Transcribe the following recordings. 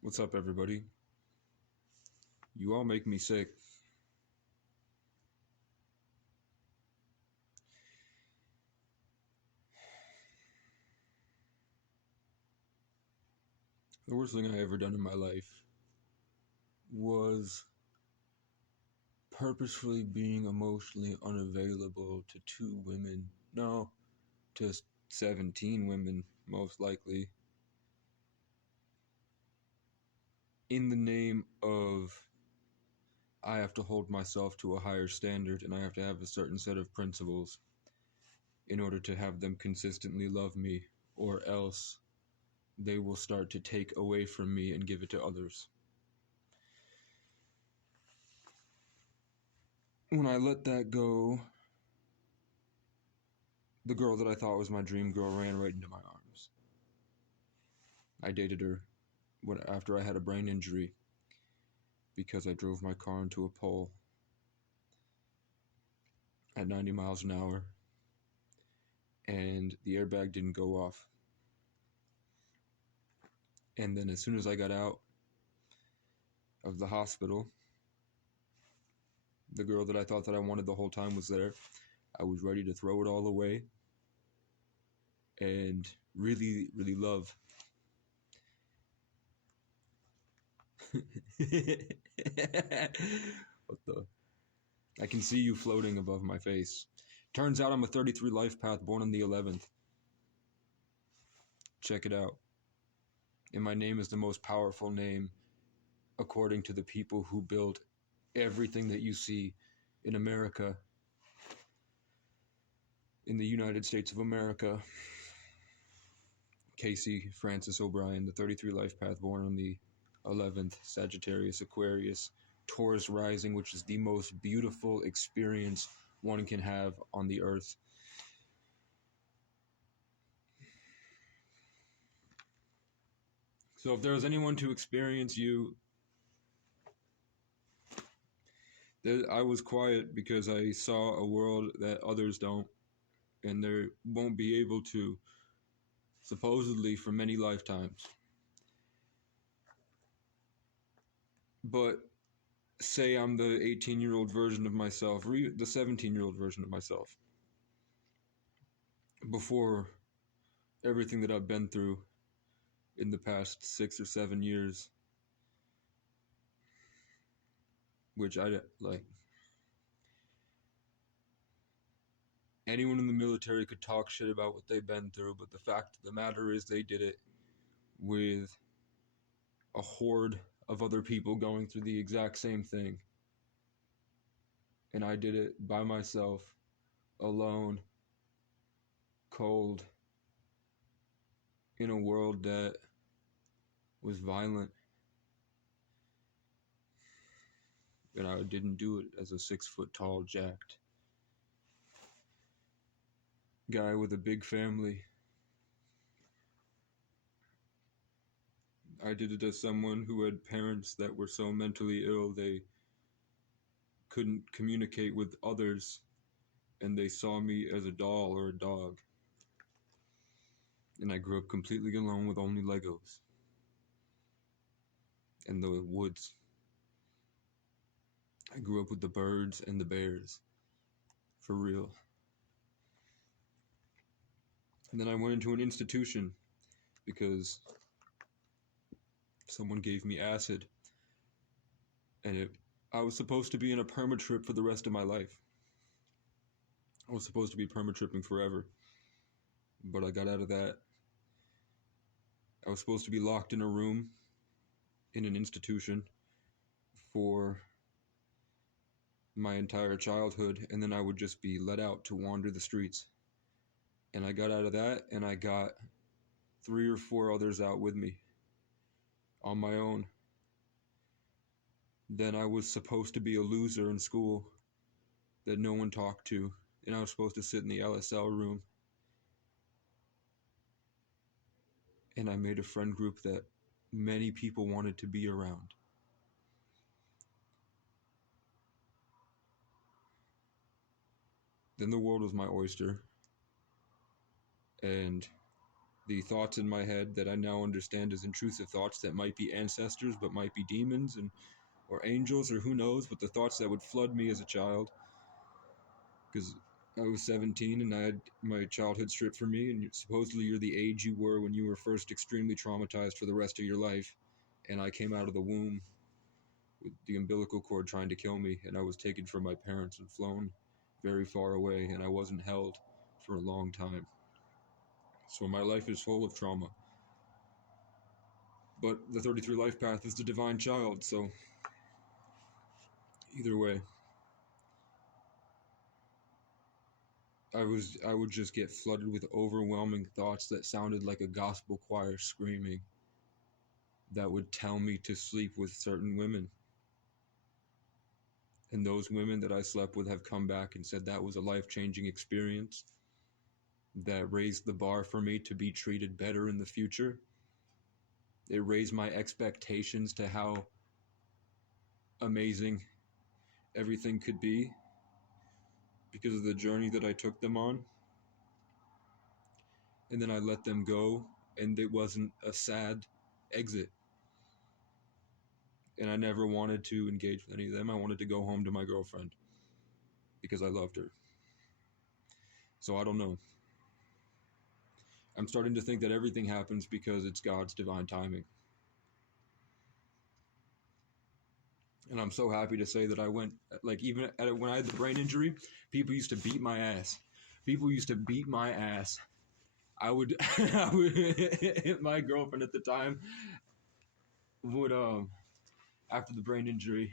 What's up, everybody? You all make me sick. The worst thing I ever done in my life was purposefully being emotionally unavailable to two women. No, to 17 women, most likely. In the name of, I have to hold myself to a higher standard and I have to have a certain set of principles in order to have them consistently love me, or else they will start to take away from me and give it to others. When I let that go, the girl that I thought was my dream girl ran right into my arms. I dated her after I had a brain injury because I drove my car into a pole at 90 miles an hour and the airbag didn't go off. And then as soon as I got out of the hospital, the girl that I thought that I wanted the whole time was there. I was ready to throw it all away and really, really love. What the? I can see you floating above my face. Turns out I'm a 33 life path born on the 11th. Check it out. And my name is the most powerful name according to the people who built everything that you see in America, in the United States of America. Casey Francis O'Brien, the 33 life path born on the 11th, Sagittarius, Aquarius, Taurus rising, which is the most beautiful experience one can have on the earth. So if there was anyone to experience you, I was quiet because I saw a world that others don't, and they won't be able to, supposedly for many lifetimes. But say I'm the 18-year-old version of myself, or the 17-year-old version of myself, before everything that I've been through in the past 6 or 7 years, which I like. Anyone in the military could talk shit about what they've been through, but the fact of the matter is they did it with a horde of other people going through the exact same thing. And I did it by myself, alone, cold, in a world that was violent. And I didn't do it as a 6 foot tall, jacked guy with a big family. I did it as someone who had parents that were so mentally ill they couldn't communicate with others, and they saw me as a doll or a dog. And I grew up completely alone with only Legos and the woods. I grew up with the birds and the bears, for real. And then I went into an institution because someone gave me acid, and I was supposed to be in a perma trip for the rest of my life. I was supposed to be perma tripping forever, but I got out of that. I was supposed to be locked in a room in an institution for my entire childhood, and then I would just be let out to wander the streets. And I got out of that, and I got 3 or 4 others out with me on my own. Then I was supposed to be a loser in school that no one talked to, and I was supposed to sit in the LSL room. And I made a friend group that many people wanted to be around. Then the world was my oyster, and the thoughts in my head that I now understand as intrusive thoughts that might be ancestors, but might be demons and or angels or who knows, but the thoughts that would flood me as a child, because I was 17 and I had my childhood stripped from me, and supposedly you're the age you were when you were first extremely traumatized for the rest of your life, and I came out of the womb with the umbilical cord trying to kill me, and I was taken from my parents and flown very far away, and I wasn't held for a long time. So my life is full of trauma. But the 33 life path is the divine child, so either way, I would just get flooded with overwhelming thoughts that sounded like a gospel choir screaming that would tell me to sleep with certain women. And those women that I slept with have come back and said that was a life-changing experience that raised the bar for me to be treated better in the future. It raised my expectations to how amazing everything could be because of the journey that I took them on. And then I let them go, and it wasn't a sad exit. And I never wanted to engage with any of them. I wanted to go home to my girlfriend because I loved her. So I don't know. I'm starting to think that everything happens because it's God's divine timing. And I'm so happy to say that I went, like, even when I had the brain injury, people used to beat my ass. People used to beat my ass. I would my girlfriend at the time would, after the brain injury,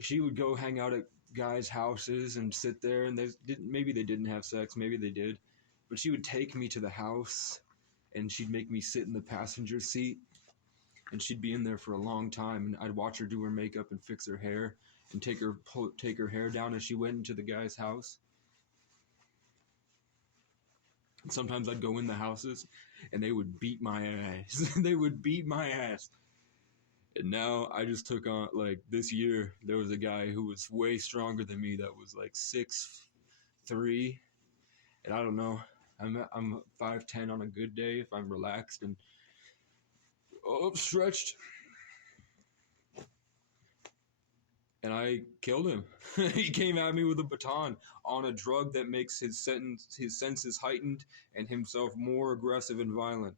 she would go hang out at guys' houses and sit there, and maybe they didn't have sex, maybe they did, but she would take me to the house, and she'd make me sit in the passenger seat, and she'd be in there for a long time, and I'd watch her do her makeup and fix her hair and take her hair down as she went into the guy's house. And sometimes I'd go in the houses and they would beat my ass. They would beat my ass. And now I just took on, like, this year there was a guy who was way stronger than me that was like 6'3", and I don't know, I'm 5'10" on a good day if I'm relaxed and stretched. And I killed him. He came at me with a baton on a drug that makes his senses heightened and himself more aggressive and violent,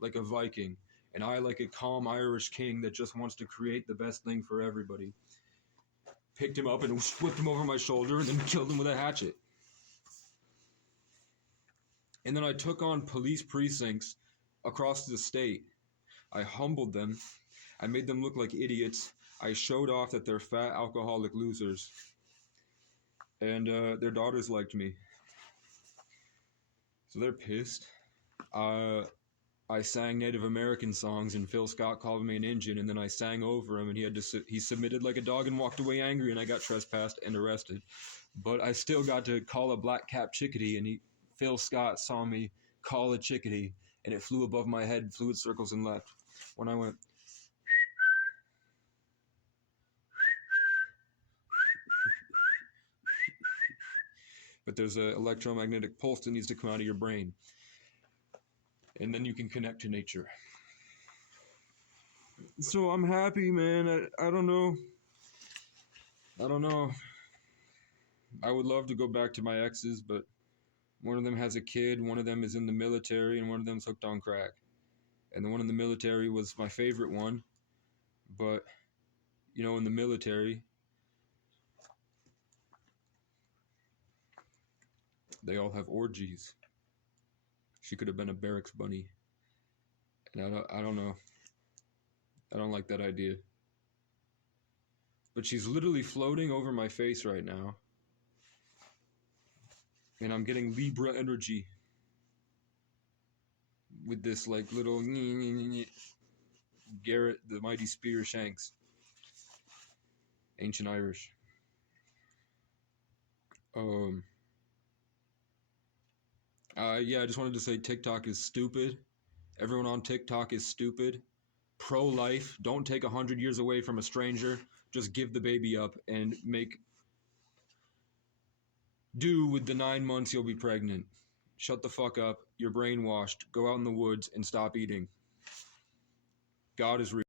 like a Viking. And I, like a calm Irish king that just wants to create the best thing for everybody, picked him up and whipped him over my shoulder and then killed him with a hatchet. And then I took on police precincts across the state. I humbled them. I made them look like idiots. I showed off that they're fat, alcoholic losers. And their daughters liked me. So they're pissed. I sang Native American songs, and Phil Scott called me an Indian, and then I sang over him, and he submitted like a dog and walked away angry, and I got trespassed and arrested. But I still got to call a black-capped chickadee, and Phil Scott saw me call a chickadee, and it flew above my head, flew in circles and left. When I went, but there's an electromagnetic pulse that needs to come out of your brain, and then you can connect to nature. So I'm happy, man. I don't know. I would love to go back to my exes, but one of them has a kid, one of them is in the military, and one of them's hooked on crack. And the one in the military was my favorite one, but, you know, in the military, they all have orgies. She could have been a barracks bunny. And I don't know. I don't like that idea. But she's literally floating over my face right now. And I'm getting Libra energy with this, like, little Garrett, the mighty spear Shanks. Ancient Irish. Yeah, I just wanted to say TikTok is stupid. Everyone on TikTok is stupid. Pro-life. Don't take 100 years away from a stranger. Just give the baby up and make do with the 9 months you'll be pregnant. Shut the fuck up You're brainwashed. Go out in the woods and stop eating. God is real.